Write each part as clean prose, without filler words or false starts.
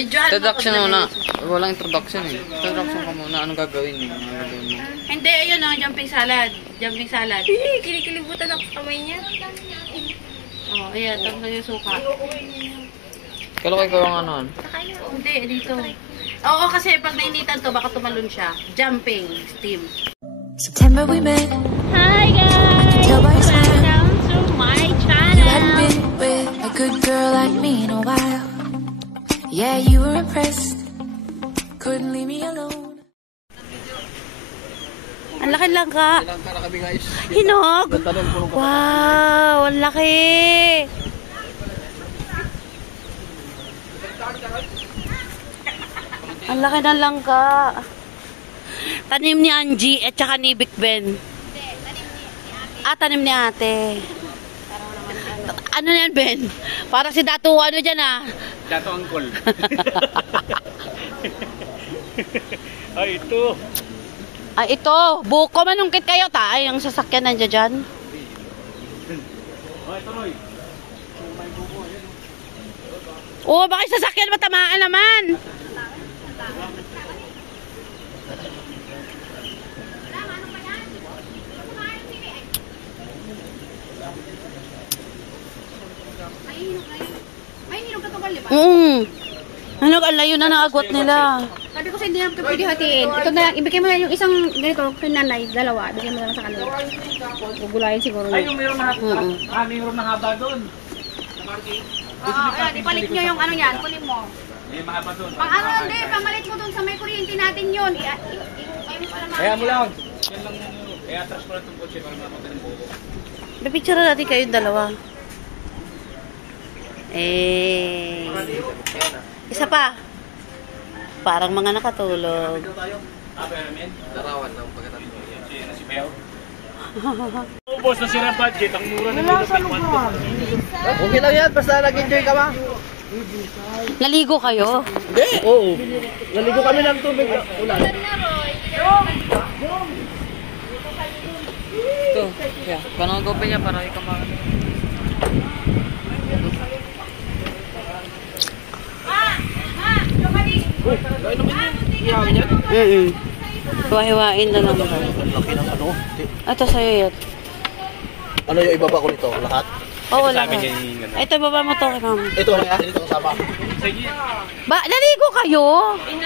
Introduction muna. Walang introduction eh. Introduction ka muna. Anong gagawin mo? Hindi, ayun o. Jumping salad. Jumping salad. Kinikilibutan ako sa kamay niya. Oh, ayan. Tapos yung suka. Kalo kayo gawang ano? Hindi, dito. Oo, kasi pag nainitan to, baka tumalon siya. Jumping. Steam. September we met. Hi guys! Welcome to my channel. You hadn't been with a good girl like me in a while. Yeah, you were impressed. Couldn't leave me alone. Ang laki lang ka. Ilang ka na kami guys. Hinog! Wow! Ang laki! Ang laki ng langka. Tanim ni Angie at saka ni Big Ben. Tanim ni ate. Ano yan, Ben? Para si Dato, ano dyan ah? Dato Angkol. Ay, ito. Ay, ito. Buko, manungkit kayo, ta? Ay, ang sasakyan nandiyan dyan. Oh, ito, Roy. Oo, baka yung sasakyan matamaan naman. Ano, ang layo na naagwat nila. Sabi ko sa hindi na pwede hatiin. Ito na, ibigay mo na yung isang ganito, kay nanay, dalawa. Bigyan mo na lang sa kanila. Gugulayin siguro Ay, niya. yung mayroon na mayroon na haba doon. Ayan, ipalit nyo yung ano yan, kunin mo. May mahaba doon. Pang ano, hindi, pamalit mo doon sa may kuryente natin yun. Kaya mo lang. Yan lang yun. Kaya atras ko na itong kotse para mamatay ng buko. Pipicture natin kayong dalawa. Isa pa. Parang mga nakatulog. Larawan ng pagkatapos. Yan na si Beo. Boss, nasira budget. Ang mura na nila. Okay lang yan. Basta nag-enjoy ka ba? Naligo kayo? Hindi. Oo. Naligo kami ng tubig. Ulan. Ito. Yeah. Panong gawin niya para ikaw makakita. Hiwa-hiwain na lang. Laki ng ano. Ito sa'yo yan. Ano yung ibaba ko nito? Lahat? Oo, lahat. Ito, baba mo to kay mama. Ito na yan. Dito kasama. Ba, naligo kayo? Di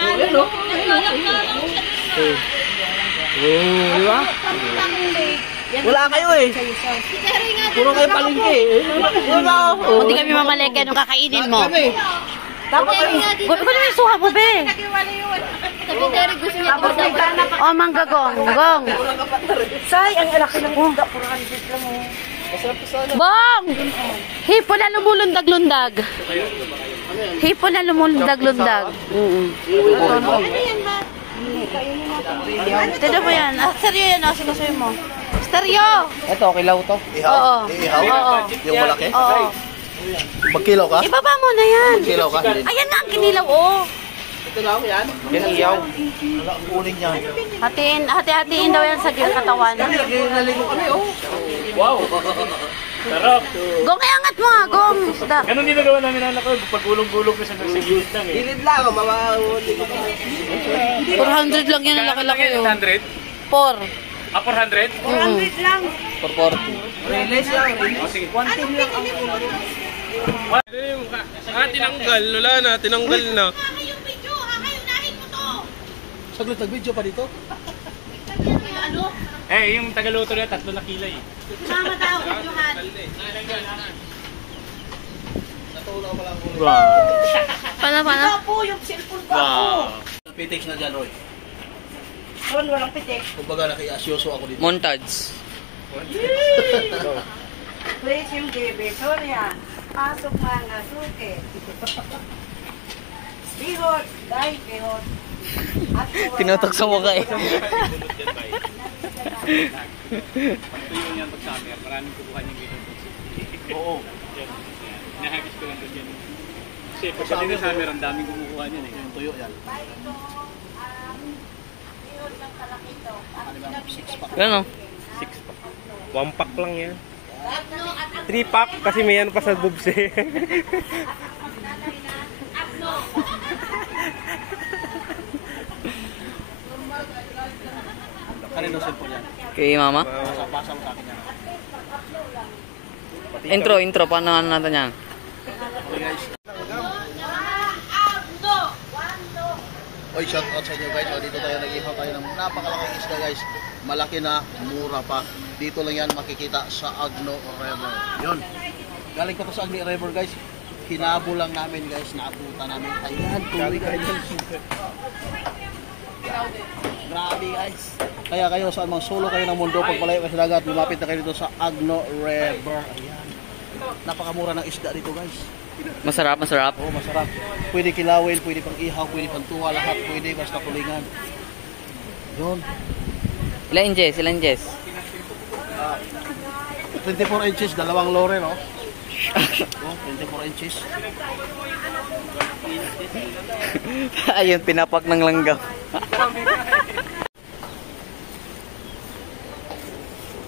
ba? Wala kayo eh. Puro kayo palengke eh. Wala. Kung di kami mamaleke, anong kakainin mo? Tapos kami. Kunin mo yung suha mo, be. O, manggagong. Gong. Say, ang laki ng isda, 400 lang mo. Bong! Hipo na lumulundag-lundag. Hipo na lumulundag-lundag. Tignan mo yan. Seryo yan. Sinasabi mo. Stereo! Ito, kilaw to. Oo. Ihaw? Oo. Yung malaki? Oo. Magkilaw ka? Ibaba mo na yan. Magkilaw ka? Ayan nga ang kinilaw, oh. Ito lang yan? Yan iyaw. Kunin niya. Hati-hatiin daw yan sa katawan. Naligo kami oh. Wow. Sarap. Gong, angat mo nga, Gong. Isda. Ganun ginagawa namin anak ko. Pag-gulong-gulong ko sa gilid lang eh. Gilid lang, mamahuli ko. 400 lang yan ang laki-laki, oh. 100? 4. 400? 400 lang. 440. Release lang. O sige. Tinanggal. Wala na, tinanggal na. Saglit, nag-video pa dito? Eh, yung tagaluto na 3 na kilay. Mama daw, videohan. Natulaw pa lang. Wow. Paano? Ikaw po, yung cellphone ko ako. Wow. Pitix na dyan, Roy. Walang pitik. Kumbaga nakiasyoso ako dito. Montage. Please yung baby, sorry ah. Pasok mga suke. Bihot, dahil bihot. Tinutok sa mukha eh. Pagtuyo niyan pag summer, maraming kukuha niyang ganun. Oo. Nahagis ko lang doon yan. Kasi pag kasi na summer, ang daming kumukuha niyan eh. Yung tuyo yan. Yan o. 6 pack. 1 pack lang yan. 3 pack kasi may ano pa sa boobs eh. Kay mama. Basa mo sa akin yan. Intro. Paano natin yan? Okay guys. Oy, shout out sa inyo guys. O, dito tayo nag-ihaw tayo ng napakalaking isda guys. Malaki na, mura pa. Dito lang yan makikita sa Agno River. Yun. Galing ko to sa Agno River guys. Hinabo lang namin guys. Naabutan namin. Ayan, tuloy guys. Grabe guys. Kaya kayo saan mang solo kayo ng mundo pag malayo kayo sa dagat, lumapit na kayo dito sa Agno River. Ayan. Napakamura ng isda dito guys. Masarap. Oo, masarap. Pwede kilawin, pwede pang ihaw, pwede pang tuwa, lahat pwede basta tulingan. Yun. Ilan inches? 24 inches, dalawang lore, no? Oh, 24 inches. Ayun, pinapak ng langgam.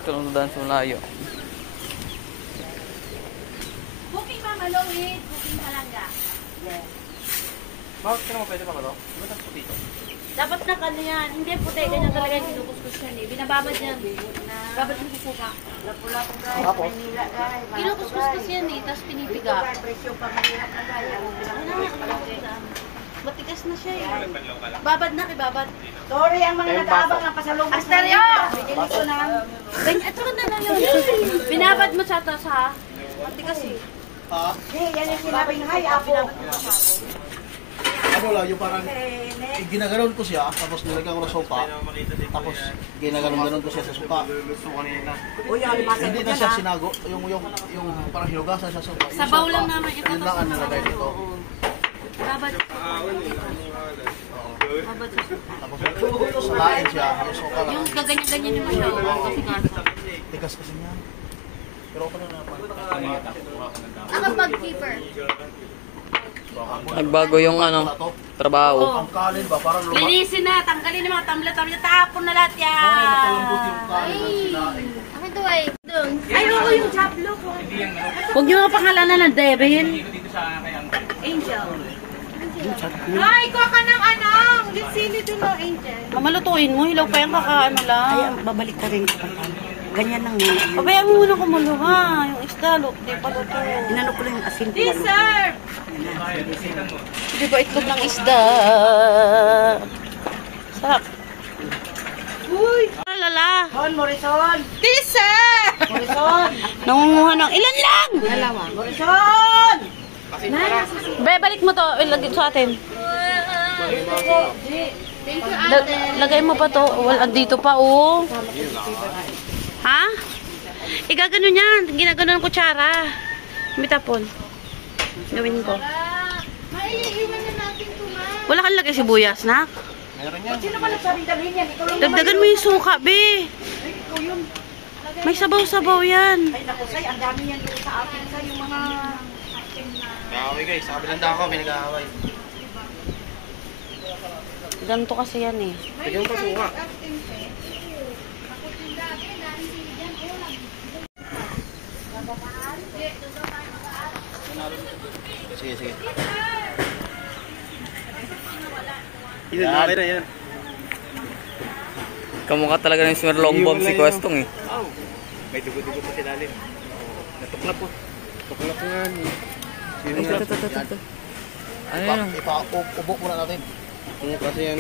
Tulungan sa malayo. Booking pa malawit, booking palangga. Bakit ka naman pwede pa ba ito? Ba't ang puti ito? Dapat na kano yan. Hindi puti, ganyan talaga yung kinukuskus yan eh. Binababad yan. Babad mo susuka. Kinukuskus kasi yan eh, tapos pinipiga. Matigas na siya eh. Babad na, kibabad. Sorry, ang mga nag-aabang ng pasalubong. Asteryo! Binili ko na. Ganyan, at saka na lang yun. Binabad mo sa tas ha. Matigas eh. Ha? Yan yung sinabing, hi, Apo. Ano lang, yung parang ginaganon ko siya, tapos nilagyan ko ng sopa, tapos ginaganon ko siya sa suka. Uy, yung alimasan Hindi ko na dyan, siya ha? sinago, yung parang hinugasan siya sa suka. Yung Sabaw sopa, lang naman yung yun lang ang nilagay dito. Babad. Babad sa suka. Tapos salain siya, yung soka lang. Yung gaganyan-ganyan yung siya. Kasi gasa. Tigas kasi niya. Pero ako na naman. Ako pag-keeper. Nagbago yung trabaho. Ang kanin ba, parang lumaki. Linisin na, tanggalin yung mga tamla-tamla, tapon na lahat yan. Napalambot yung kanin ng sinain. Akin to ay. Ay, oo, yung chaplo ko. Huwag niyo mga pangalanan ng Devin. Angel. Ay, kuha ka ng anong. Yung sili doon ng Angel. Mamalutuin mo, hilaw pa yung kakaano lang. Ay, babalik ka rin kapag ganyan lang yun. Pabayaan mo muna kumulo ha. Yung isda, di pa luto. Inano ko lang yung asin. Yes, sir! Di ba itlog ng isda? Sarap. Uy! Alala! Morrison! Tisa! Morrison! Nangunguha ng ilan lang! Dalawa. Morrison! Be, balik mo to. Ilagay sa atin. Lagay mo pa to. Andito pa, oh. Ha? Igagano yan. Ginagano ng kutsara. Mitapon. Gawin ko. Wala kang lagay sibuyas, nak? Sino ba nagsabing dalhin yan? Ikaw lang naman. Dagdagan mo yung suka, be. Ikaw yun. May sabaw-sabaw yan. Ay, naku, say, ang dami yan doon sa akin, say, yung mga... Nag-aaway guys, sa kabilang dako kami nag-aaway. Ganito kasi yan eh. Lagyan mo pa suka. Sige. Yan. Na yan. Kamukha talaga ng Smerlong Bomb si Kwestong eh. May dugo-dugo pa silalim. Natuklap po. Tuklap nga. Ito. Ano yun? Ipa-ubok muna natin. Kasi yan.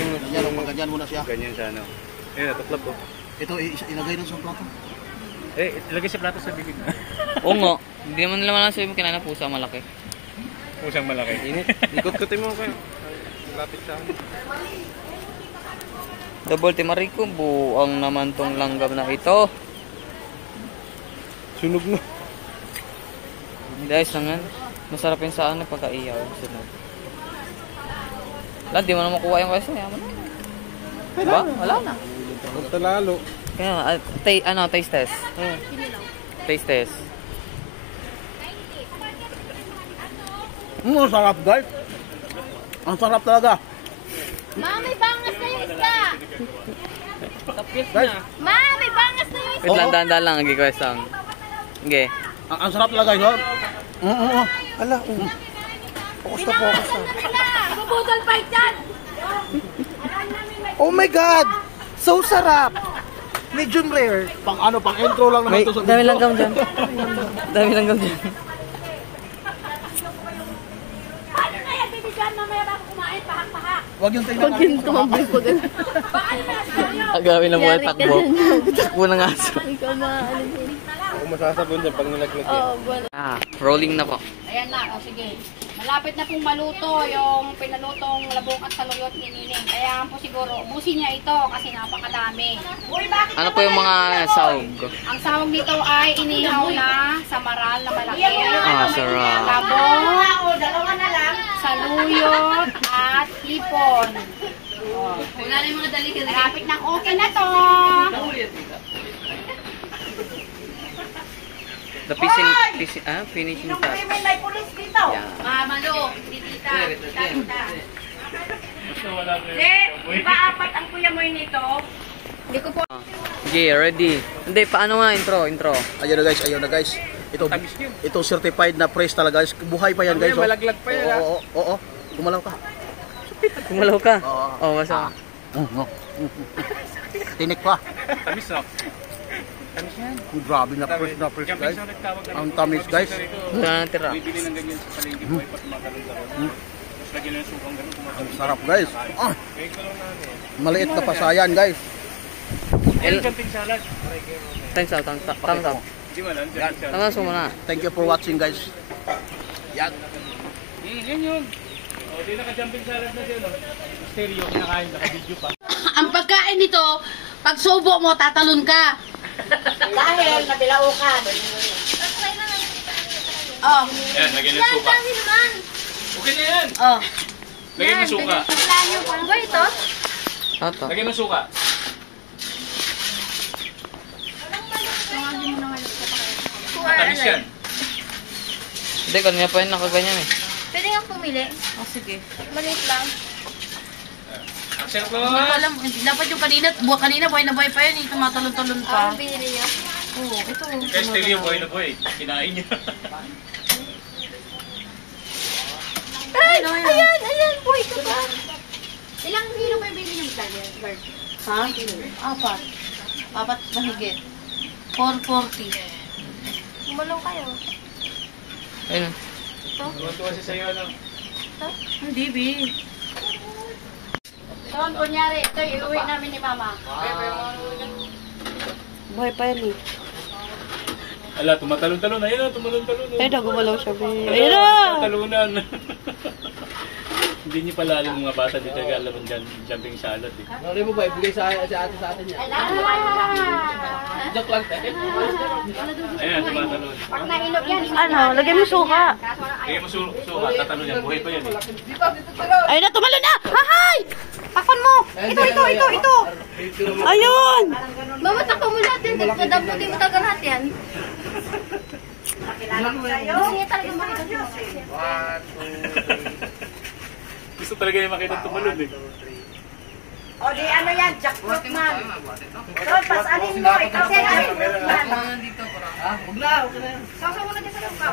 Ganyan muna siya. Ganyan siya, no? Ayun, natuklap po. Ito, ilagay na sa plato. Ilagay sa plato sa bibig. Oo nga. Hindi naman nila malang sabi mo kinana pusa malaki. Pusang malaki. Init. Ikot-kotin mo kayo. Lapit sa akin. Double Timarico, buang naman tong langgam na ito. Sunog na. Guys, langan. Masarap yung saan na pagkaiyaw. Sunog. Wala, di mo na makuha yung question. Yaman na. Diba? Wala na. Huwag talalo. Kaya, taste test. Taste test. Ang sarap guys. Ang sarap talaga. Mami, bangas na yung isda! Guys, Mami, bangas na yung isda! Wait lang, dahan-dahan lang. Naging question. Okay. ang sarap talaga guys. Ala, Focus na focus na. Bubudol fight yan! Oh my God! So sarap! Medium rare. Pang ano, pang intro lang naman May to sa dami video. langgam dyan. Dami langgam dyan. Paano na yan, baby John? Mamaya bago kumain, pahak-pahak. Wag yung tingnan. Pag yun tumambay ko ganun. Agawin na buhay Yari ka takbo. dyan. Takbo ng aso. Ikaw maaano din. Ako masasabon dyan pag nilaglag yan. Oo, wala. Rolling na po. Ayan na, o sige. Malapit na pong maluto yung pinalutong labong at saluyot ni Nining. Kaya po siguro, ubusin niya ito kasi napakadami. Ano po yung mga sahog? Ang sahog nito ay inihaw na sa maral na malaki. Sarap. Labong, saluyot, at hipon. Wala na yung mga dali-dali. Malapit na okay na to. The finishing touch. Yeah. Mamalo, tita. Iba apat ang kuya mo nito. Hindi ko po. Okay, ready. Hindi, paano nga intro? Ayun na guys. Ito certified na fresh talaga guys. Buhay pa yan guys. Oh. Malaglag pa yan. Oo. Gumalaw ka. Kumalaw ka? Oo. Oo, masa. Tinik pa. Tamis no? Grabe na fresh guys. Ang tamis guys. Wala na tira. Bibili ng ganyan sa palengke po ay patumatalon-talon. Tapos lagyan ng sukang ganun. Ang sarap guys. Maliit na pasayan guys. Jumping salad. Thumbs up. Di ba lang? Jumping salad. Thumbs up muna. Thank you for watching guys. Yan. Yan yun. O, di naka-jumping salad na siya, no? Stereo, kinakain, naka-video pa. Ang pagkain nito, pag subo mo, tatalon ka. Dahil nabilaukan. Oh. Yan, lagyan ng suka. naman. Okay na yan. Oh. Lagyan ng suka. Ano ba ito? Ito. Lagyan ng suka. Matamis yan. Hindi, kanina pa yun nakaganyan eh. Pwede kang pumili. Oh, sige. Maliit lang. Action po. Hindi ko alam, dapat yung kanina buhay na buhay pa yun, yung tumatalon-talon pa. Ang binili niyo? Oo, ito. Kaya stereo, boy na boy. Kinain niya. Ay, ayan, buhay ka pa. Ilang kilo ba yung binili yung bird? Ha? Apat. Apat mahigit. 440. Umalaw kayo. Ayun. Tuwa siya sa'yo, ano? Hindi, B. So, kunyari, ito iuwi namin ni Mama. Buhay pa yan eh. Ala, tumatalon-talon. Ayun na, tumalon-talon. Ayun na, gumalaw siya. Ayun na! Talunan. Hindi niyo pala alam mga bata dito nag-alam ng jumping salad eh. Sorry mo ba, ibigay sa atin yan. Joke lang tayo. Ayan, tumatalon. Pag nailog yan, Ano, lagyan mo suka. Kaya mo suka, tatalon yan. Buhay pa yan eh. Ayun na, tumalo na! Hahay! Takpan mo! Ito! Ayun! Mama, takpo mo natin. Kadamputin mo talaga lahat yan. Gusto niya talaga makita. Gusto talaga yung makita tumalon eh. O di ano yan, jackfruit man. So, pasanin mo, ikaw sa jackfruit man. Huwag na yan. Sausaw mo na dyan sa lupa.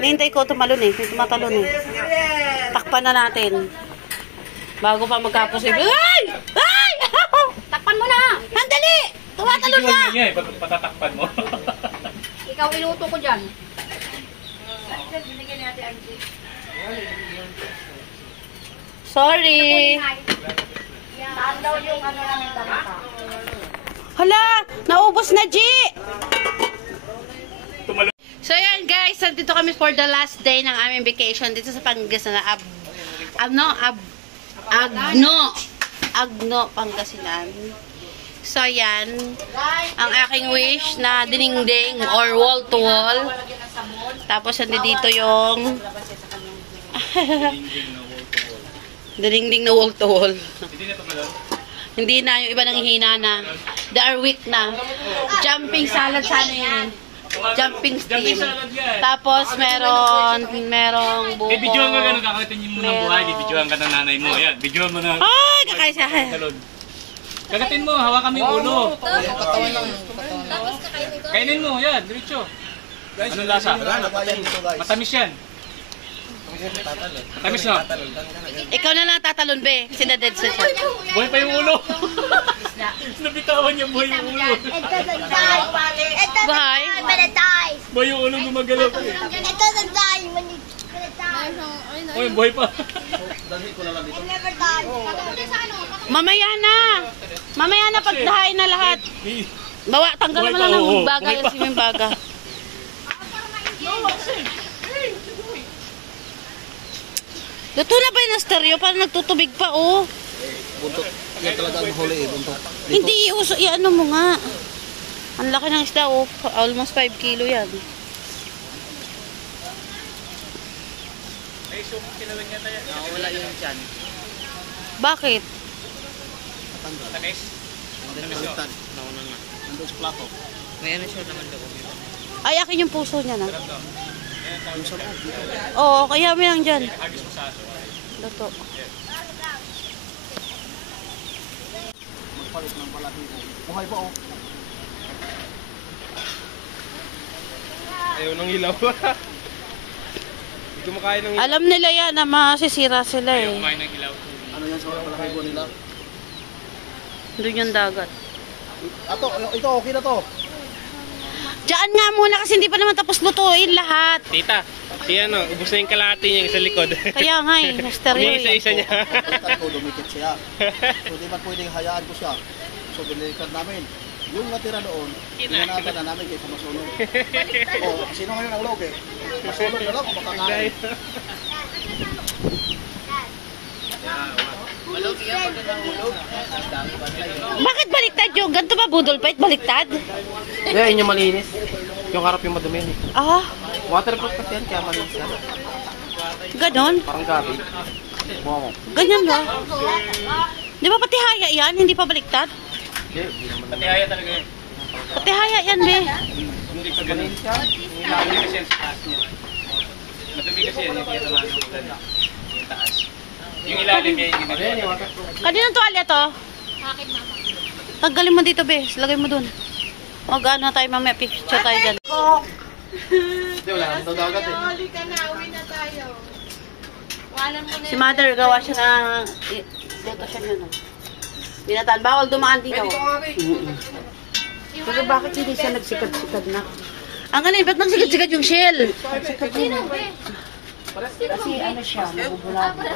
Nihintay ko tumalon eh. May tumatalon eh. Takpan na natin. Bago pa magkaposible. Ay! Ay! Takpan mo na! Andali! Tumatalon na! Hindi niya eh, patatakpan mo. Ikaw iluto ko dyan. Sorry. Saan daw yung ano namin bangka? Hala! Naubos na, G! Tumalon. So yan guys, nandito kami for the last day ng aming vacation dito sa Pangasinan. Agno, Pangasinan. So yan, ang aking wish na diningding or wall to wall. Tapos nandito yung diningding na wall to wall. Hindi na tumalon. Hindi na, yung iba nang hihina na. They are weak na. Jumping salad sana yun. Jumping steam. salad yan. Tapos merong buko. Bibidyohan ka ganun, kakakitin mo ng buhay. Bibidyohan ka ng nanay mo. Ayan, bidyohan mo na. Ay, kakaisa. Talon. Kagatin mo, hawakan mo yung ulo. Kainin mo, yan, diretso. Anong lasa? Wala na, kaya dito guys. Matamis yan. Tamis na. Ikaw na lang tatalon, be. Kasi na-dead sa siya. Buhay pa yung ulo. Nabitawan niya buhay yung ulo. Buhay? Buhay yung ulo gumagalaw. Uy, buhay pa. Mamaya na. Mamaya na pagdahain na lahat. Bawa, tanggal mo lang ng baga. Yung siming baga. Luto na ba yung stereo? Parang nagtutubig pa, oh. Buntot. Yan talaga ang huli eh, buntot. Hindi, iuso. Ano mo nga. Ang laki ng isda, oh. Almost 5 kilo yan. Wala yun dyan. Bakit? Tamis. Baliktad. Nandun sa plato. May ano siya naman daw. Ay, akin yung puso niya, na. Oo, kaya may lang dyan. Luto. Magpalit ng balahibo. Buhay pa oh. Ayaw nang ilaw. Hindi kumakain ng ilaw. Alam nila yan na masisira sila eh. Kumain ng ilaw. Ano yan sa balahibo nila? Doon yung dagat. Ato, ito okay na to. Diyan nga muna kasi hindi pa naman tapos lutuin lahat. Tita, ubos na yung kalahati niya sa likod. Kaya nga eh, stereo eh. Umiisa-isa niya. Baliktad ko, dumikit siya. So di ba pwedeng hayaan ko siya. So binilikad namin. Yung natira doon, hinanatan na namin kaysa masunog. O, sino ngayon ang log eh? Masunog na lang kung makakain. Bakit baliktad yung ganito ba budol fight? Baliktad? Yeah, yun yung malinis. Yung harap yung madumi. Ah, Waterproof kasi yan, kaya malinis yan. ganon? Parang gabi. Wow. Ganyan ba? Di ba pati haya yan? Hindi pa baliktad? Pati haya talaga yun. Pati haya yan, be. Hindi pa ganun. Hindi kasi yan sa taas niya. Madumi kasi yan, yung tiyatamaan ng ulan. Yung taas. Yung ilalim niya yung ginagawa. Kaninong tuwalya to? Tanggalin mo dito, be. Lagay mo dun. Mag-ano tayo mamaya, picture tayo dyan. Hindi, wala nang dagat eh. Si mother, gawa siya ng... Dito siya yun, oh. Binataan, bawal dumaan dito. Pero bakit hindi siya nagsikad-sikad na? Ang ano ba't nagsikad-sikad yung shell? Kasi ano siya, nabubulado.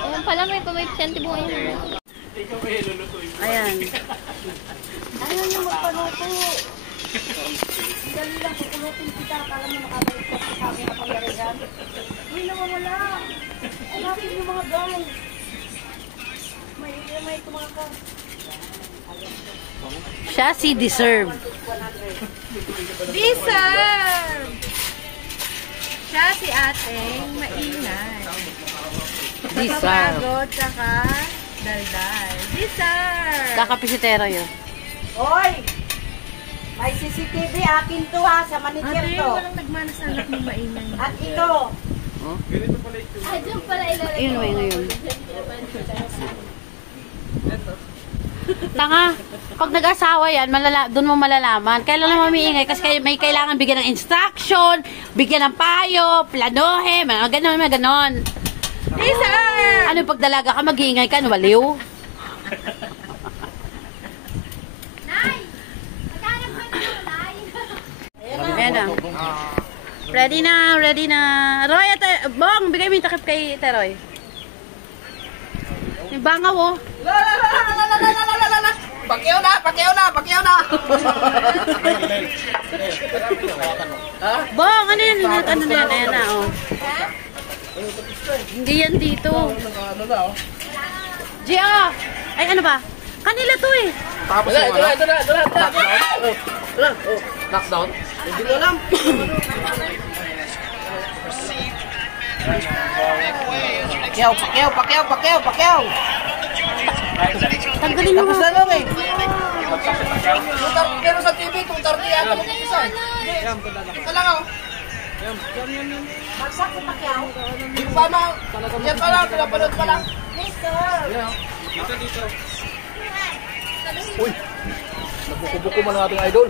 Ayan pala, may pamay-senti mo ngayon. Ayan. Ayaw niyo magpaluto. Dali lang, pupulutin kita. Akala mo nakabalik ka sa sabi na pangyarihan. Uy, nawawala. Hanapin yung mga guys. May tumakang. Siya si Deserve. Deserve! Siya si ating maingay. Deserve. Pagod, tsaka daldal. Deserve! Kakapisitero yun. Hoy! May CCTV, akin to ha, sa manager to. Walang nagmanas na anak ng maingay. At ito. Ayun, ayun. Tanga, pag nag-asawa yan, doon mo malalaman. Kailan naman maiingay kasi may kailangan bigyan ng instruction, bigyan ng payo, planohe, mga ganon. Ano pag dalaga ka, mag-iingay ka, waliw? Ayan na. Ready na. Roy, Bong, bigay mo yung takip kay Teroy. Yung bangaw, oh. Pakyaw na! Bong, ano yun? Ano na yan? Ayan na, oh. Hindi yan dito. Gio! Ay, ano ba? Kanila to eh. Tapos yung ano? Knockdown? Hindi ko alam. Pakyaw! Tanggalin nyo nga. Pero sa TV, kung 30 yan, isa. Ito lang ako. Bagsak sa pakyaw. Hindi pa na. Yan pa lang, pinapanood pa lang. Mister! Dito. Uy! Nabuko-buko man ang ating idol.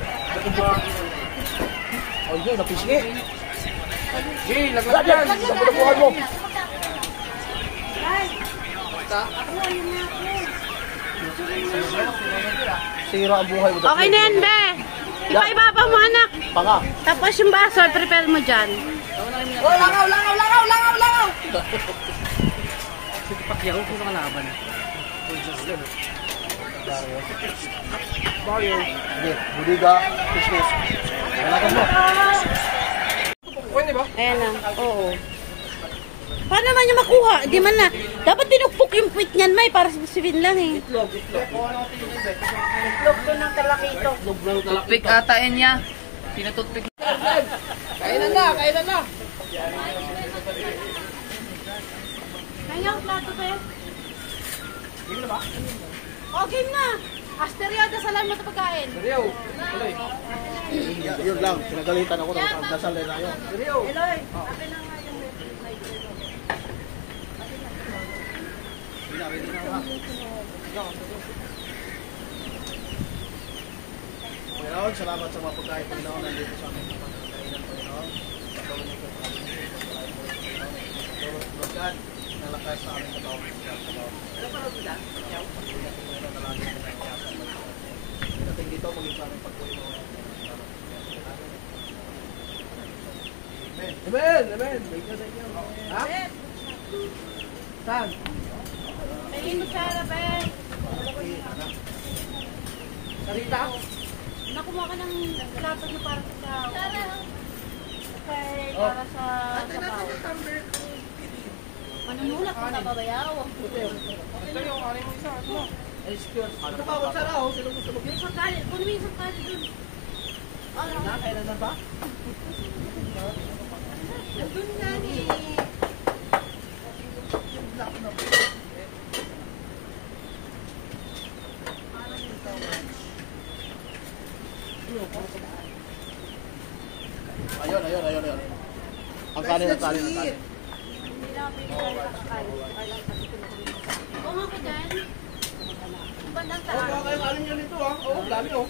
Oh, yun, napisngi. Jay, laglag yan. Nabukuhan mo. Sira ang buhay mo. Okay na yan, be. Ipa-ibaba mo, anak. Panga. Tapos yung baso, prepare mo dyan. Oh, langaw, langaw, langaw, langaw, langaw. Pacquiao kung nakalaban. Barrio. Hindi, budiga, business. Hanagan mo. Pwede ba? Ayan na, oo. Paano naman niya makuha? Di man na. Dapat tinukpok yung puwit niyan, May, para sipsipin lang eh. Itlog to ng talakito. Toothpick ata yan niya. Pinatoothpick. Kainan na, kainan na. Kaya ang plato, be. Okay na. Asteriada, salan mo ito pagkain. Yun lang, pinagalitan ako ng dasal na yun. Eloy, Panginoon, salamat sa mga pagkain, Panginoon, nandito sa aming kainan, Panginoon. Pagkain ng Panginoon, Lord God, nalakas sa aming katawan. Dating dito, maging sa aming pagpuno. Amen. Amen, amen. May ka sa inyo. Ha? Saan? Tingin mo siya, be. Sarita? Nakuha ka ng plato niyo para sa okay, para sa sabaw. Manunulak mo na babayaw. Excuse. Ito pa, wala na ako. Sino gusto mag- Yung sakali, kunin mo yung sakali dun. Kailan na ba? Dun nga ni... Ayun, ayun, ayun, ayun. Ang kanin, ang kanin, ang kanin. Kung ako dyan, ang bandang taas. Baka kayo kanin nyo nito ha. Oo, dami oh.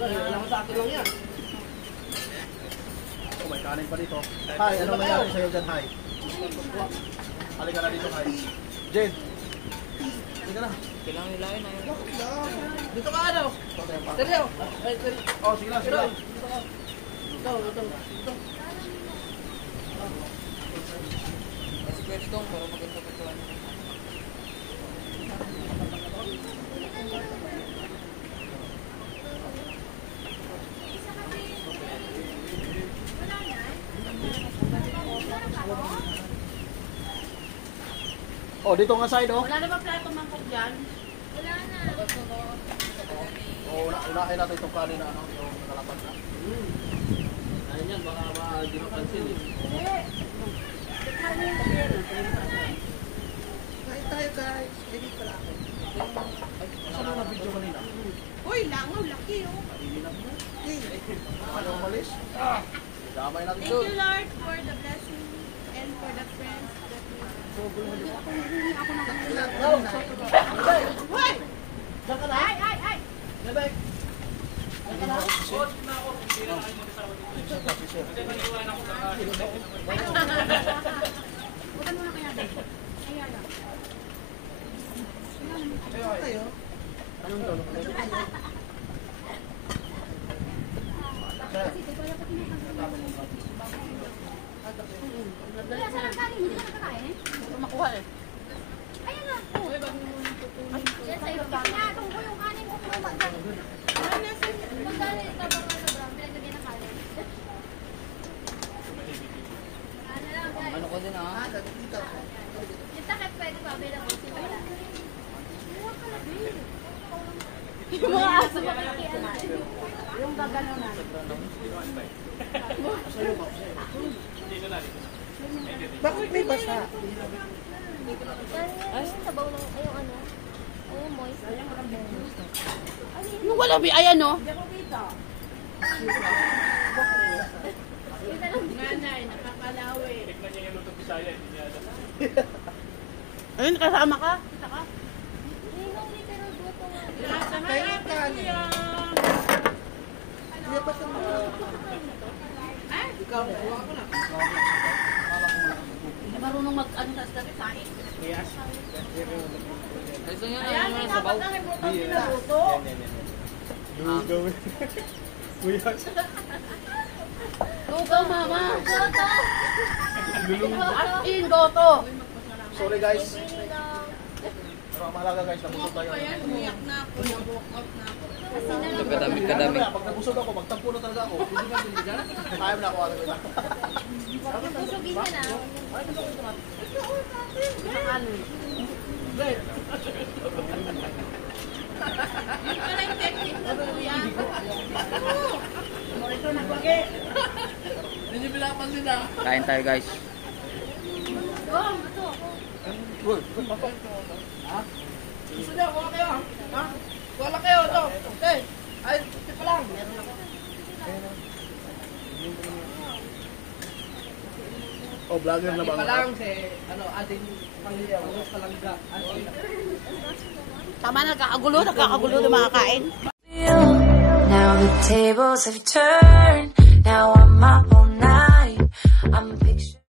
Alam mo sa akin lang yan. Oh, may kanin pa dito. Hi, anong nangyari sa'yo dyan, Hi? Halika na dito, Hi. Jane. Halika na. Kailangan nilain na yun. Dito ka ano? Seryo? Oh, sige lang, sige lang. Ito. Kasi pwede itong para maganda pagkawan. Oh, dito nga side, oh. Wala na ba plato mangkok dyan? Wala na. Oh, unahin natin itong kanin na ano, yung nakalapan na. Ayun yan, baka hindi mapansin eh. Kain tayo guys. Edit pala ako. Saan na video kanina? Uy, langaw, laki oh. Ano umalis? Damay natin Thank doon. you, Lord, for the blessing and for the friends that we Hoy! Ay, ay, ay! Nabay. Bukan mo na kaya dito. Ayan na. Tayo. Anong tono? Wala sa nagkain, hindi ka nakakain eh. Makuha eh. Ayan na. Yan sa'yo. Pinatong ko yung kanin ko. Magdali ka ba nga sa brown? Pinagdagyan ng kanin. Ano ko din ah. Yung takip pwede pa available si Wala. Yung mga aso makikian. Yung gagano na. Bakit may basa? Ay, sabaw ng, ay yung ano. Ay, yung moist. Yung wala, ayan no. Nanay, nakakalawi. Tikman niya yung lutong Bisaya, hindi niya alam. Ayun, kasama ka. Kita ka. Ninong literal buto nga. Kain ka. Hindi marunong mag-ano sa sabi sa akin. Ayan, may dapat ang importante na luto. Lugaw, mama. Goto. As in, goto. Sorry guys. Pero ang mahalaga guys, nabusog tayo. Kadami. Pag nabusog ako, magtampo na talaga ako. Kaya mo na ako. Busugin ka na. Kain tayo guys. Oh, vlogger na ba? Tama na, nagkakagulo na makakain. Now the tables have turned. Now I'm my own.